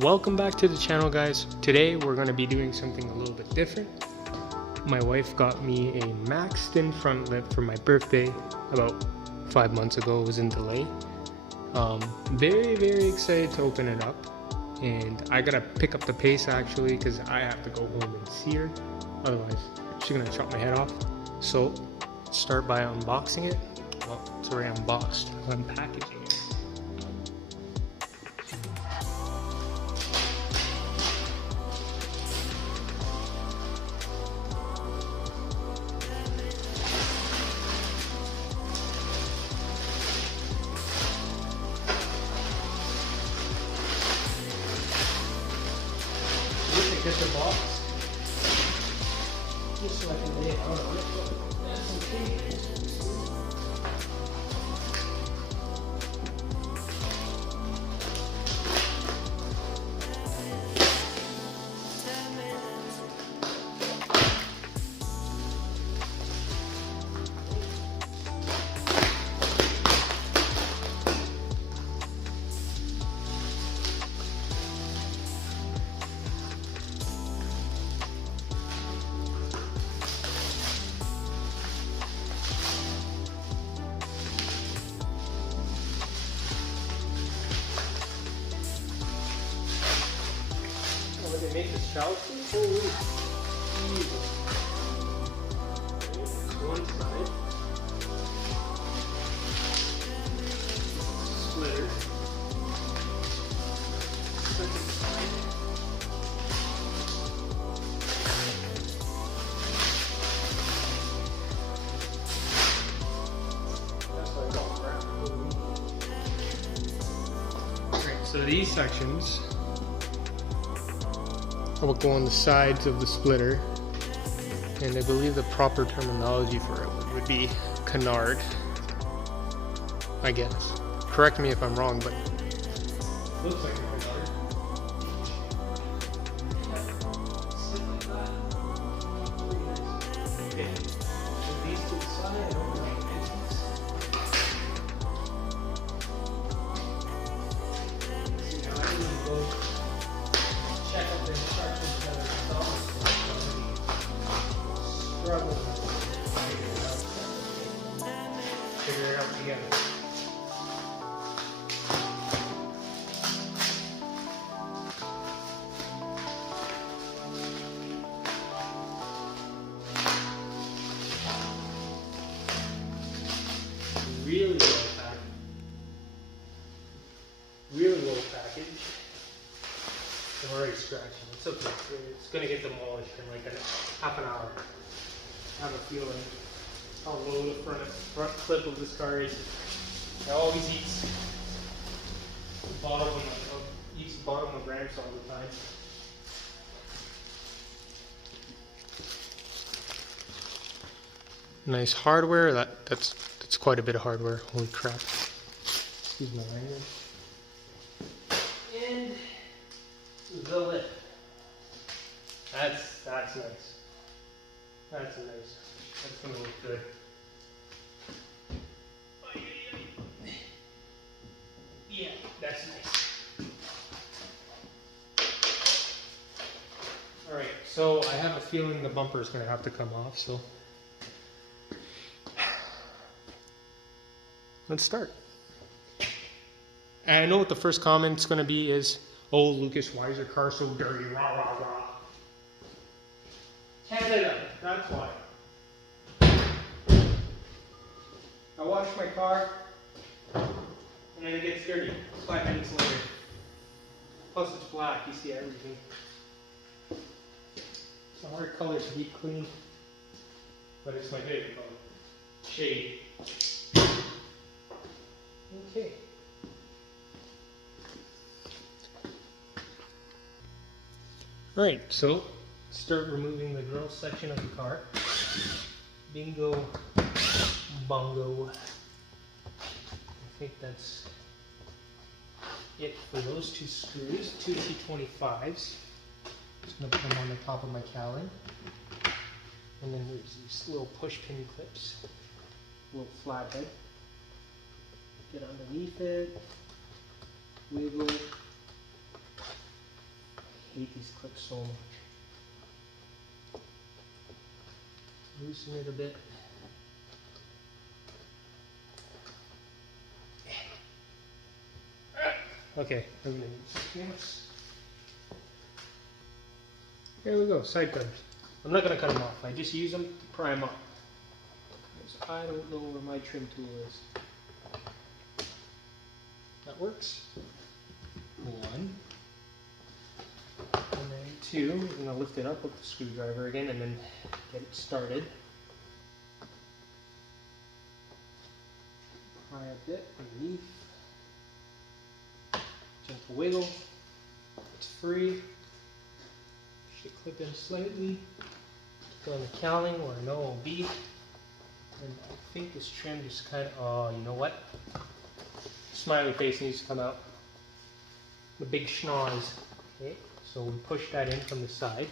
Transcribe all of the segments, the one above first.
Welcome back to the channel, guys. Today we're going to be doing something a little bit different. My wife got me a Maxton front lip for my birthday about 5 months ago. It was in delay. Very excited to open it up, and I gotta pick up the pace actually because I have to go home and see her, otherwise she's gonna chop my head off. So start by unboxing it. Well, it's already unboxed. I'm packaging it. Get the box just so I can lay it out on it. That's okay. They make this child food? Holy Jesus. One side. Splitter. Second side. That's what I got wrapped. Alright, so these sections I will go on the sides of the splitter, and I believe the proper terminology for it would be canard, I guess. Correct me if I'm wrong, but looks like a canard. Okay, so these to the side. See how I really go. Check out the instructions that are installed. Struggle to figure it out together. Really well packed. Really well packaged. I'm already scratching. It's okay. It's going to get demolished in like half an hour. I have a feeling how low the front clip of this car is. It always eats the bottom of ramps all the time. Nice hardware. That's quite a bit of hardware. Holy crap. Excuse my language. And the lip. That's nice. That's nice. That's gonna look good. Yeah, that's nice. Alright, so I have a feeling the bumper is gonna have to come off, so let's start. And I know what the first comment's gonna be is, "Oh, Lucas, why is your car so dirty? Rah, rah, rah." Canada, that's why. I wash my car, and then it gets dirty 5 minutes later. Plus it's black, you see everything. It's a hard color to keep clean, but it's my favorite color. Shade. Okay. Alright, so start removing the grill section of the car. Bingo, bongo. I think that's it for those two screws, two T25s. Just going to put them on the top of my cowling. And then there's these little push pin clips, little flathead. Get underneath it, wiggle, hate these clips so much. Loosen it a bit. Okay, I'm gonna use this. Here we go, side cutters. I'm not gonna cut them off. I just use them to pry them up. Because I don't know where my trim tool is. That works. 1. And then 2. I'm gonna lift it up with the screwdriver again and then get it started. Pry a bit underneath. Gentle wiggle. It's free. Should clip in slightly. Go on the cowling where I know it will be. And I think this trim just kind of, oh, you know what? Smiley face needs to come out. The big schnoz. Okay, so we push that in from the side.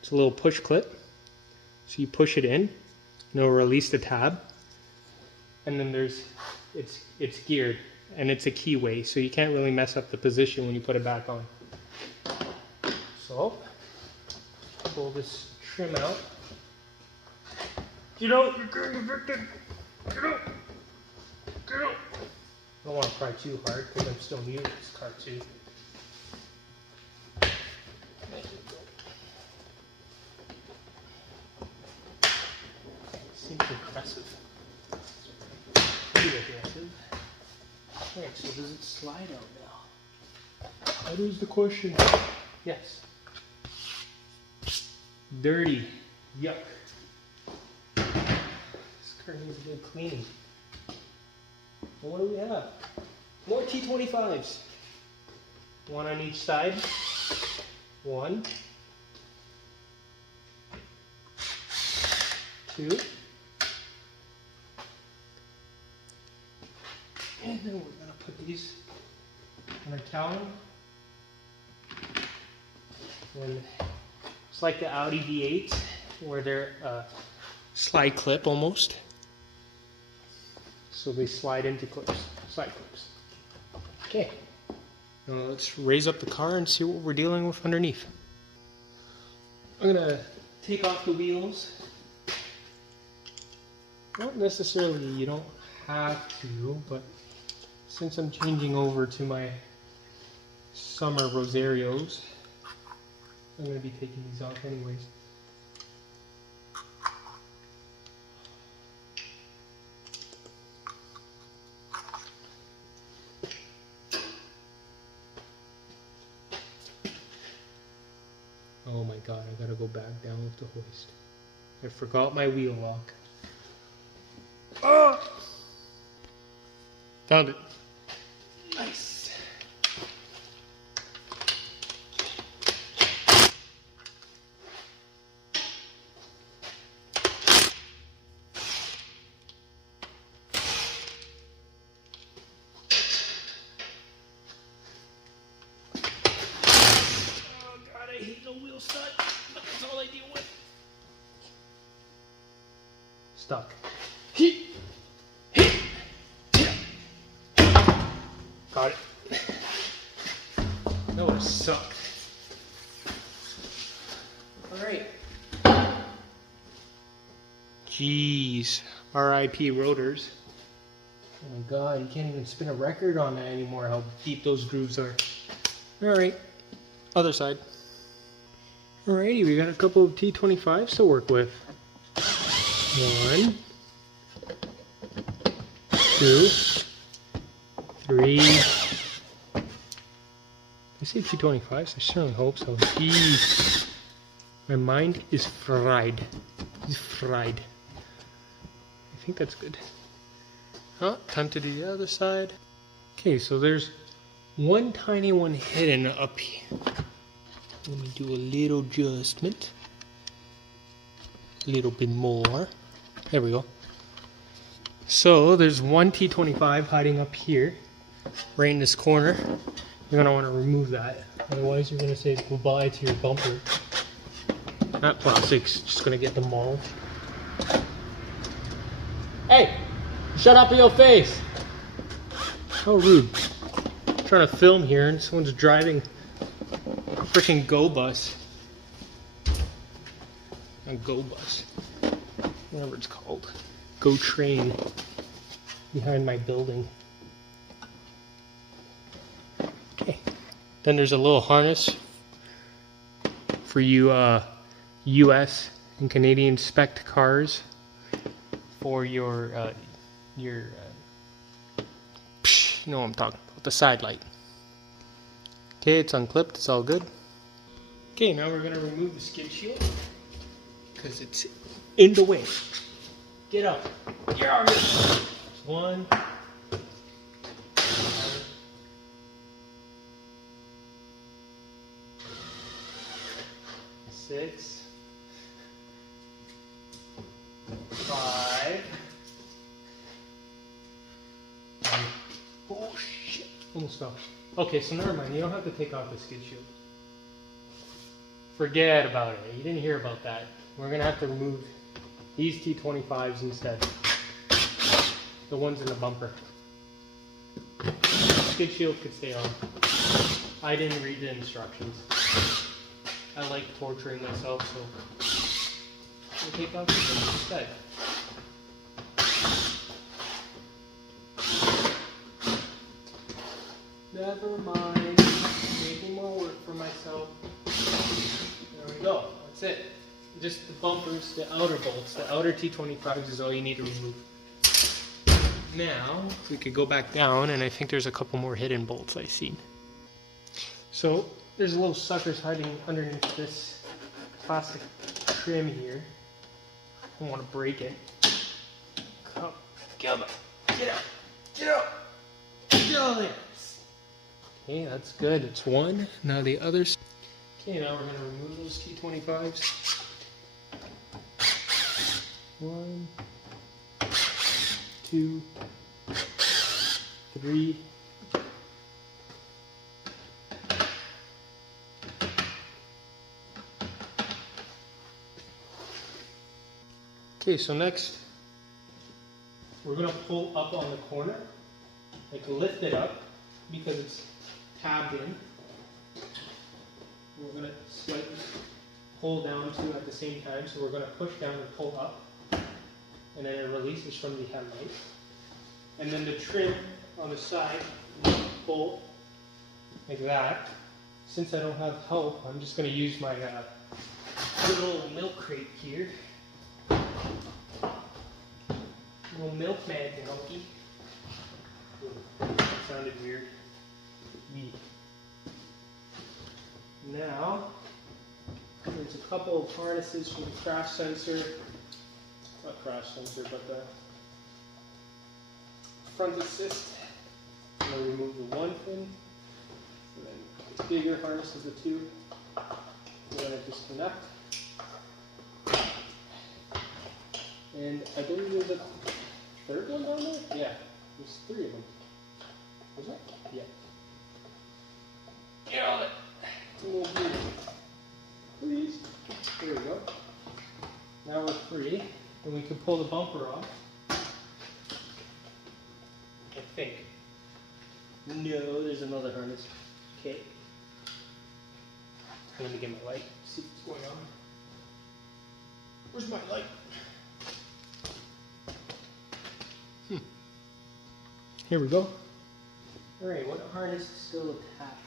It's a little push clip. So you push it in, and it'll release the tab. And then it's geared, and it's a keyway, so you can't really mess up the position when you put it back on. So, pull this trim out. Get out, you're getting evicted! Get out! Get out! I don't want to pry too hard because I'm still new to this car too. There you go. It seems aggressive. Pretty aggressive. Alright, so does it slide out now? That is the question. Yes. Dirty. Yuck. This car needs a good cleaning. And what do we have? More T25s. 1 on each side. 1. 2. And then we're going to put these on our cowling. And it's like the Audi V8 where they're slide clip almost. So they slide into clips, side clips. Okay, now let's raise up the car and see what we're dealing with underneath. I'm gonna take off the wheels. Not necessarily, you don't have to, but since I'm changing over to my summer Rosarios, I'm gonna be taking these off anyways. Oh my god, I gotta go back down with the hoist. I forgot my wheel lock. Oh! Found it. Nice. I hate no wheel stud, but that's all I deal with. Stuck. Got it. That would have sucked. Alright. Jeez. RIP rotors. Oh my god, you can't even spin a record on that anymore, how deep those grooves are. Alright. Other side. Alrighty, we got a couple of T25s to work with. 1, 2, 3. I say T25s, I certainly hope so. Jeez. My mind is fried. It's fried. I think that's good. Oh, time to do the other side. Okay, so there's one tiny one hidden up here. Let me do a little adjustment. A little bit more. There we go. So there's one T25 hiding up here, right in this corner. You're going to want to remove that. Otherwise you're going to say goodbye to your bumper. That plastic's just going to get demolished. Hey! Shut up in your face! How rude. I'm trying to film here and someone's driving freaking Go Bus. A Go Bus. Whatever it's called. Go Train. Behind my building. Okay. Then there's a little harness for you US and Canadian spec cars for your you know what I'm talking about, the side light. Okay, it's unclipped, it's all good. Okay, now we're gonna remove the skid shield because it's in the way. Get up. Get out of here. 1, 6, 5. Oh shit! Almost fell. Okay, so never mind. You don't have to take off the skid shield. Forget about it. You didn't hear about that. We're gonna have to remove these T25s instead. The ones in the bumper. Skid shield could stay on. I didn't read the instructions. I like torturing myself, so we'll take off the skid instead. Never mind. Making more work for myself. There we go. That's it. Just the bumpers, the outer bolts, the outer T25s is all you need to remove. Now, we could go back down, and I think there's a couple more hidden bolts I've seen. So, there's little suckers hiding underneath this plastic trim here. I don't want to break it. Come, get out, get out, get out, get out there. Okay, that's good. It's one. Now the others. Okay, now we're going to remove those T25s. 1, 2, 3. Okay, so next we're going to pull up on the corner, like lift it up because it's tabbed in. We're going to slightly pull down too at the same time, so we're going to push down and pull up, and then it releases from the headlight. And then the trim on the side, pull like that. Since I don't have help, I'm just going to use my little milk crate here. Little milkman to help you. That sounded weird. Now, there's a couple of harnesses for the crash sensor. Not crash sensor, but the front assist. I'm going to remove the one pin. And then the bigger harness of the two. We're going to disconnect. And I believe there's a third one down there? Yeah, there's 3 of them. Was that? Yeah. Get on it! It's a little beauty. Please. There we go. Now we're free, and we can pull the bumper off. I think. No, there's another harness. Okay. I'm gonna get my light. See what's going on. Where's my light? Here we go. Alright, what harness is still attached?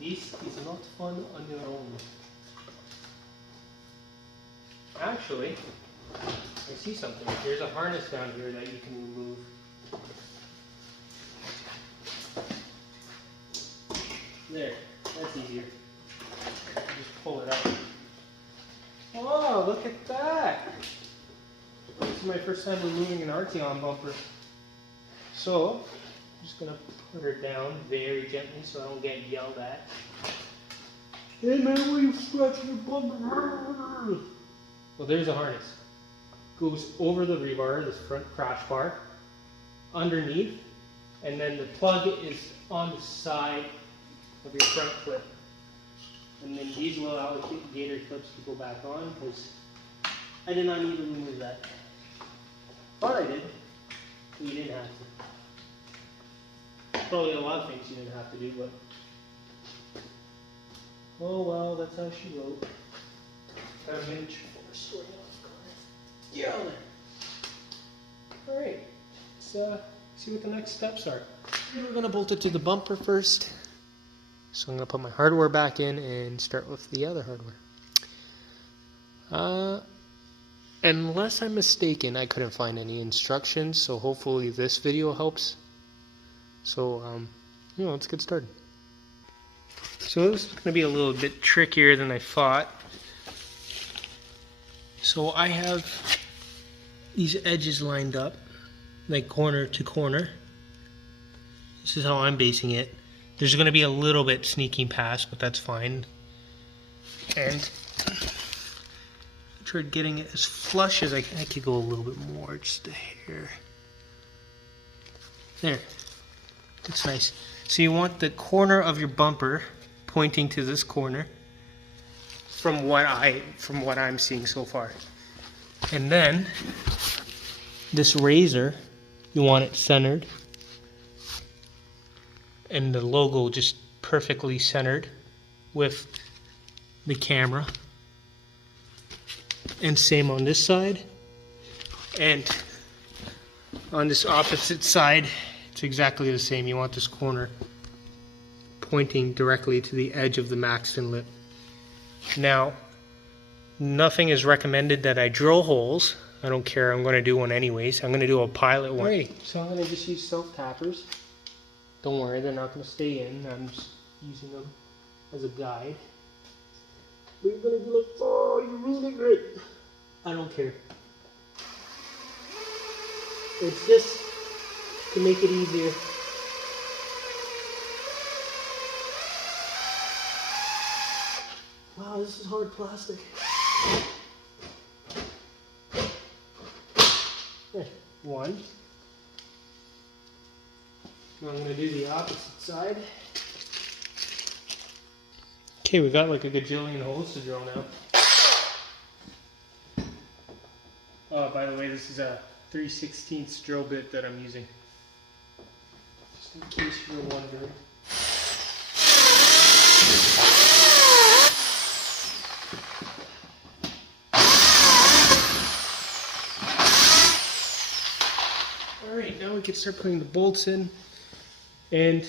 This is not fun on your own. Actually, I see something. There's a harness down here that you can remove. There, that's easier. Just pull it out. Oh, look at that! This is my first time removing an Arteon bumper. So, I'm just going to put her down very gently so I don't get yelled at. Hey man, why are you scratching your bumper? Well, there's a harness. Goes over the rebar, this front crash bar, underneath, and then the plug is on the side of your front clip. And then these little alligator clips to go back on, because I did not need to remove that. Thought I did, but you didn't have Probably a lot of things you didn't have to do, but oh well, that's how she wrote. Got a miniature for story off car. Get on there. Alright, let's see what the next steps are. We're gonna bolt it to the bumper first. So I'm gonna put my hardware back in and start with the other hardware. Unless I'm mistaken, I couldn't find any instructions, so hopefully this video helps. So, let's get started. So this is going to be a little bit trickier than I thought. So I have these edges lined up, like corner to corner. This is how I'm basing it. There's going to be a little bit sneaking past, but that's fine. And I tried getting it as flush as I could go a little bit more, just a hair. There. That's nice. So you want the corner of your bumper pointing to this corner from what I'm seeing so far. And then this razor, you want it centered. And the logo just perfectly centered with the camera. And same on this side. And on this opposite side, it's exactly the same. You want this corner pointing directly to the edge of the Maxton lip. Now, nothing is recommended that I drill holes. I don't care. I'm going to do one anyways. I'm going to do a pilot one. Alright, so I'm going to just use self-tappers. Don't worry, they're not going to stay in. I'm just using them as a guide. But you're going to be like, oh, you ruined it great. I don't care. It's just to make it easier. Wow, this is hard plastic. There, one. Now I'm going to do the opposite side. Okay, we got like a gajillion holes to drill now. Oh, by the way, this is a 3/16 drill bit that I'm using. Just in case you're wondering. Alright, now we can start putting the bolts in. And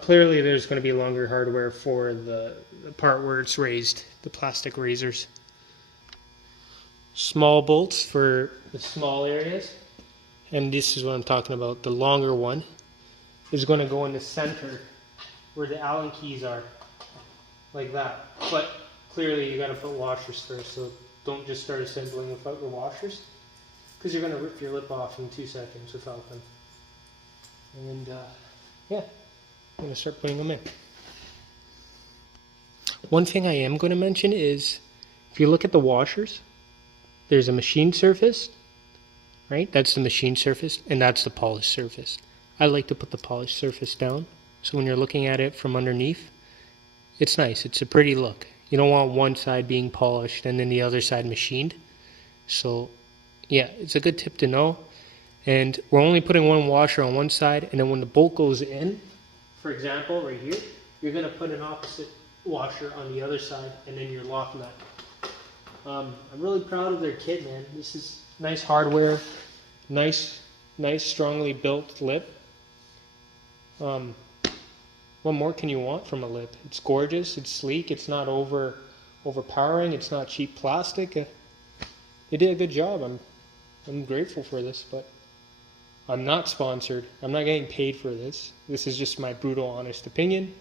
clearly there's going to be longer hardware for the part where it's raised, the plastic razors. Small bolts for the small areas, and this is what I'm talking about. The longer one is going to go in the center where the Allen keys are, like that. But clearly you got to put washers first, so don't just start assembling without your washers, because you're going to rip your lip off in 2 seconds without them. And yeah, I'm going to start putting them in. One thing I am going to mention is, if you look at the washers, there's a machine surface, right? That's the machine surface, and that's the polished surface. I like to put the polished surface down, so when you're looking at it from underneath, it's nice. It's a pretty look. You don't want one side being polished and then the other side machined. So yeah, it's a good tip to know. And we're only putting one washer on one side, and then when the bolt goes in, for example, right here, you're going to put an opposite washer on the other side, and then you're locking that. I'm really proud of their kit, man. This is nice hardware, nice strongly built lip. What more can you want from a lip? It's gorgeous, it's sleek, it's not overpowering, it's not cheap plastic. They did a good job. I'm grateful for this, but I'm not sponsored. I'm not getting paid for this. This is just my brutal, honest opinion.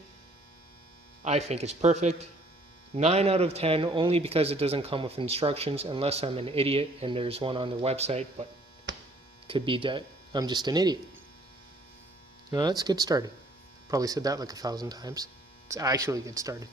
I think it's perfect. 9 out of 10, only because it doesn't come with instructions, unless I'm an idiot and there's one on the website, but could be that I'm just an idiot. Now let's get started. Probably said that like 1,000 times. Let's actually get started.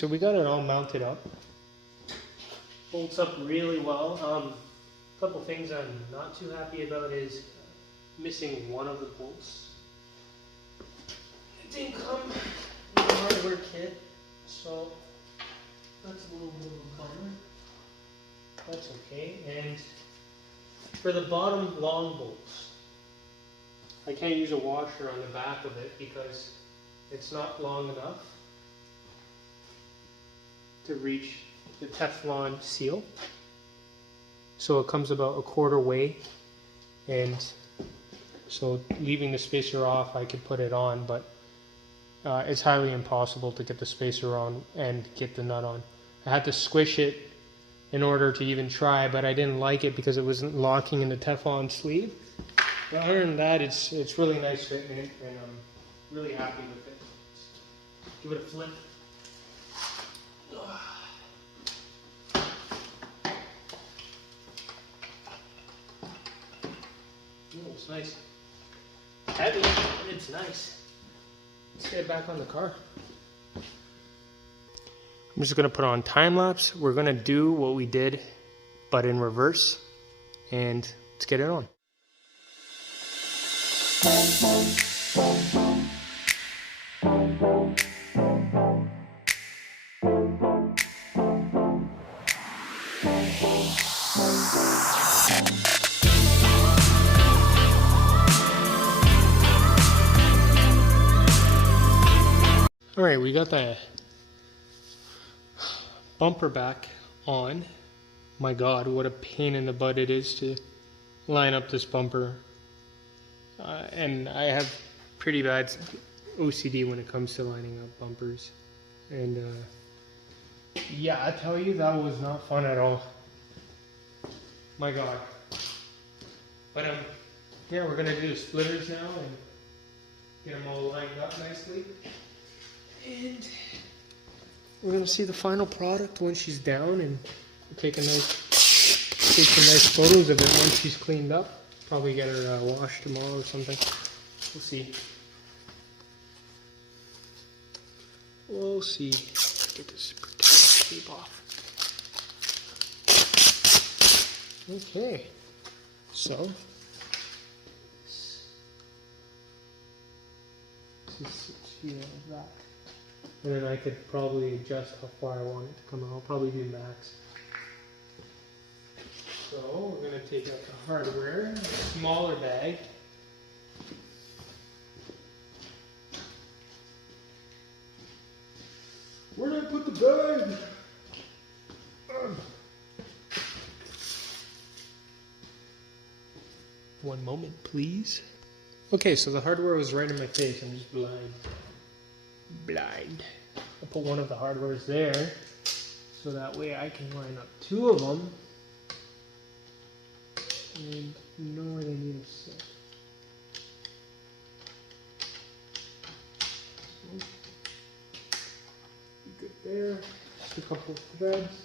so we got it all mounted up. Bolts up really well. A couple things I'm not too happy about is missing one of the bolts. It didn't come with the hardware kit, so that's a little bit of a bummer. That's okay. And for the bottom long bolts, I can't use a washer on the back of it because it's not long enough to reach the Teflon seal. So it comes about a quarter way, and so leaving the spacer off I could put it on, but it's highly impossible to get the spacer on and get the nut on. I had to squish it in order to even try, but I didn't like it because it wasn't locking in the Teflon sleeve. But other than that, it's really nice fitment, and I'm really happy with it. Give it a flip. Oh, it's nice. Heavy, but it's nice. Let's get it back on the car. I'm just going to put on time lapse. We're going to do what we did, but in reverse. And let's get it on. Alright, we got the bumper back on. My god, what a pain in the butt it is to line up this bumper. And I have pretty bad OCD when it comes to lining up bumpers. And yeah, I tell you, that was not fun at all. My god. But yeah, we're gonna do splitters now and get them all lined up nicely. And we're gonna see the final product when she's down, and take some nice photos of it once she's cleaned up. Probably get her washed tomorrow or something. We'll see. We'll see. Get this protective tape off. Okay. So just like that. And then I could probably adjust how far I want it to come out. I'll probably do max. So we're going to take out the hardware, a smaller bag. Where did I put the bag? One moment, please. Okay, so the hardware was right in my face. I'm just blind. I'll put one of the hardwares there, so that way I can line up two of them and know where they need to sit. So, good there. Just a couple of threads.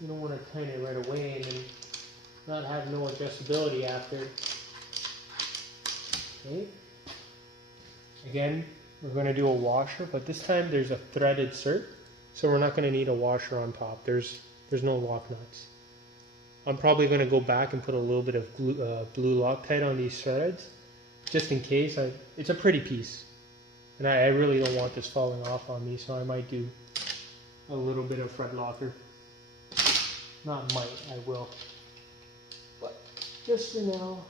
You don't want to tighten it right away and then not have no adjustability after. Okay. Again, we're going to do a washer, but this time there's a threaded cert, so we're not going to need a washer on top. There's no lock nuts. I'm probably going to go back and put a little bit of blue Loctite on these threads, just in case. It's a pretty piece, and I really don't want this falling off on me, so I might do a little bit of thread locker. Not might, I will. But just for now,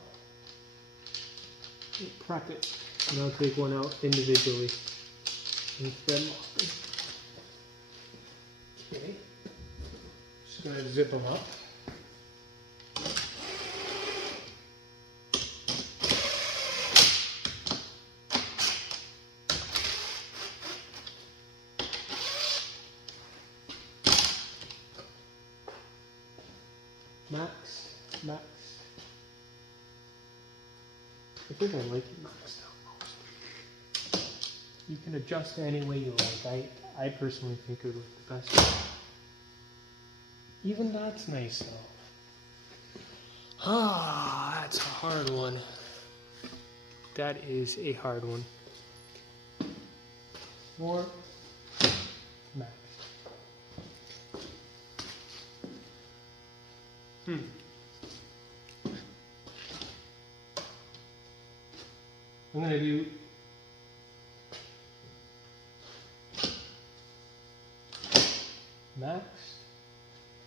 we'll prep it. And I'll take one out individually and thread lock them. Okay, just going to zip them up. Max. I think I like it Max now. You can adjust it any way you like. I personally think it would look the best. Even that's nice though. Ah, that's a hard one. That is a hard one. More Max. I'm gonna do Max.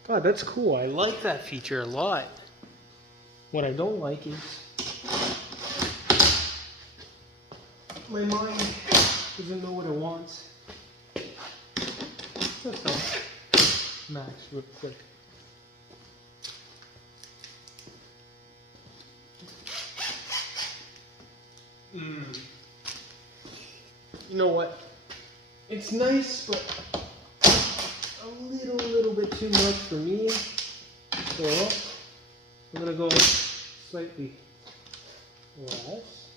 God, that's cool. I like that feature a lot. What I don't like is my mind doesn't know what it wants. That's all. Max real quick. You know what? It's nice, but a little bit too much for me. So I'm gonna go slightly less.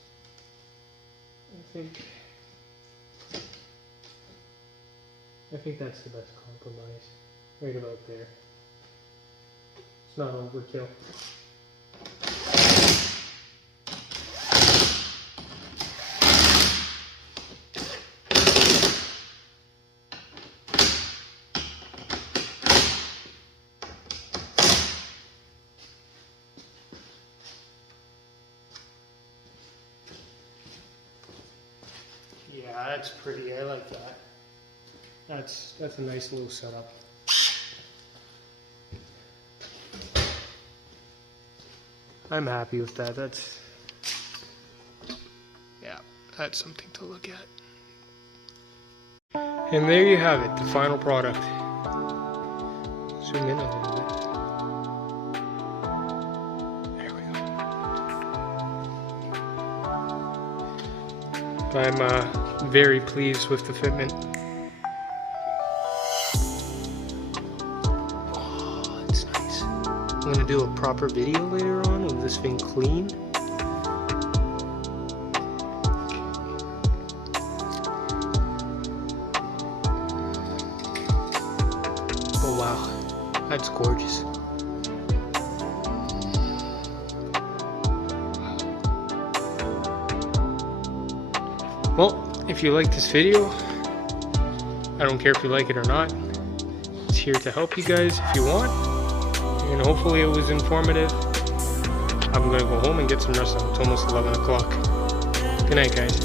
I think that's the best compromise. Right about there. It's not overkill. Yeah, that's pretty. I like that. That's a nice little setup. I'm happy with that. That's something to look at. And there you have it, the final product. Zoom in a little bit. There we go. I'm very pleased with the fitment. Oh, it's nice. I'm gonna do a proper video later on of this thing clean. Oh wow, that's gorgeous. Well, if you like this video, I don't care if you like it or not, it's here to help you guys if you want, and hopefully it was informative. I'm gonna go home and get some rest now. It's almost 11 o'clock. Good night, guys.